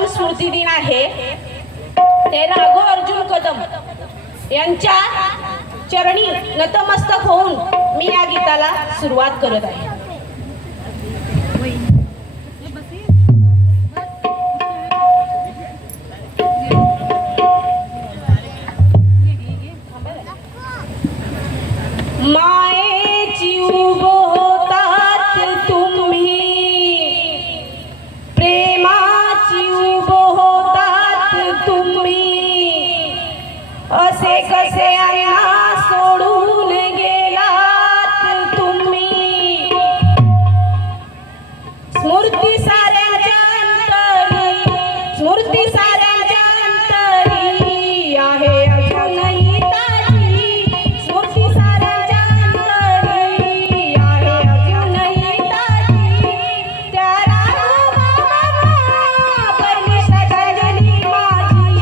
प्रथम स्मृती दिन आहे ते राघव अर्जुन कदम यांच्या चरणी नतमस्तक होऊन मी या गीताला सुरुवात करत आहे. मायेची उब होतात तुम्ही, प्रेमाची उब होतात तुम्ही, असे कसे अण्णा सोडून गेलात तुम्ही. स्मृती साऱ्यांच्या अंतरी, स्मृती साऱ्यांच्या अंतरी आहे अजूनही ताजी. स्मृती साऱ्यांच्या अंतरी आहे अजूनही ताजी. त्या राघोबांना पहिली श्रद्धांजली माझी,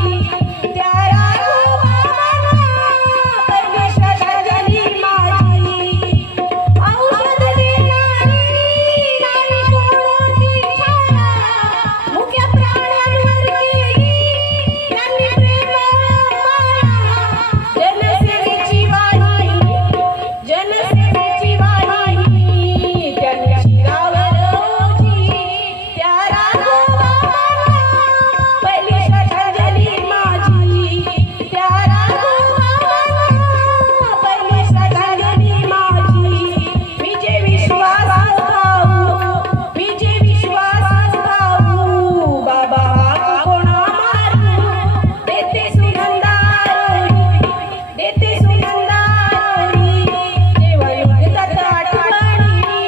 त्या राघोबांना पहिली श्रद्धांजली माझी. औषध देणारी नाही कोणती छाया, मुक्या प्राण्यांवर केली त्यांनी प्रेमळ माया. जनसेवेची वाहिनी, जनसेवेची वाहिनी त्यांनी शिरावर ओझी. त्या राघोबांना पहिली श्रद्धांजली माझी, त्या राघोबांना पहिली श्रद्धांजली माझी. विजय विश्वास भाऊ, विजय विश्वास भाऊ, बाबा हाक कोणा मारू. देते सुगंधारोळी, देते सुगंधारोळी, जेव्हा युद्धात आठवणी.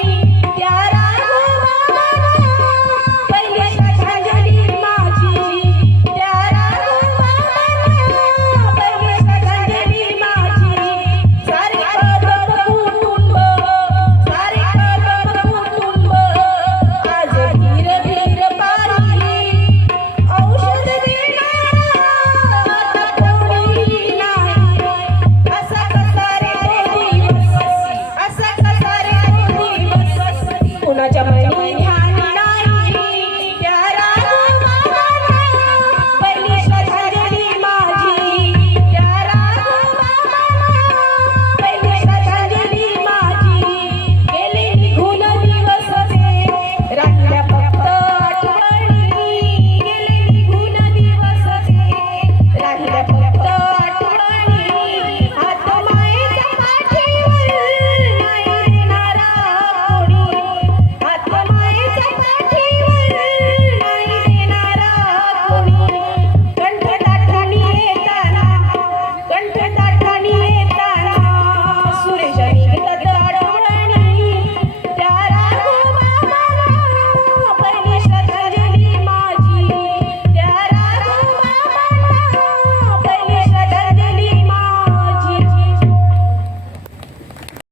त्या राघोबांना पहिली श्रद्धांजली माझी, त्या राघोबांना पहिली श्रद्धांजली माझी. सारे कदम कुटुंब, सारे कदम कुटुंब आज धीर धीर पारी. औषध देणारा आता कोणी नाही, असा कसा रे तो दिवस, असा कसा रे तो दिवस. कुणाच्या मनी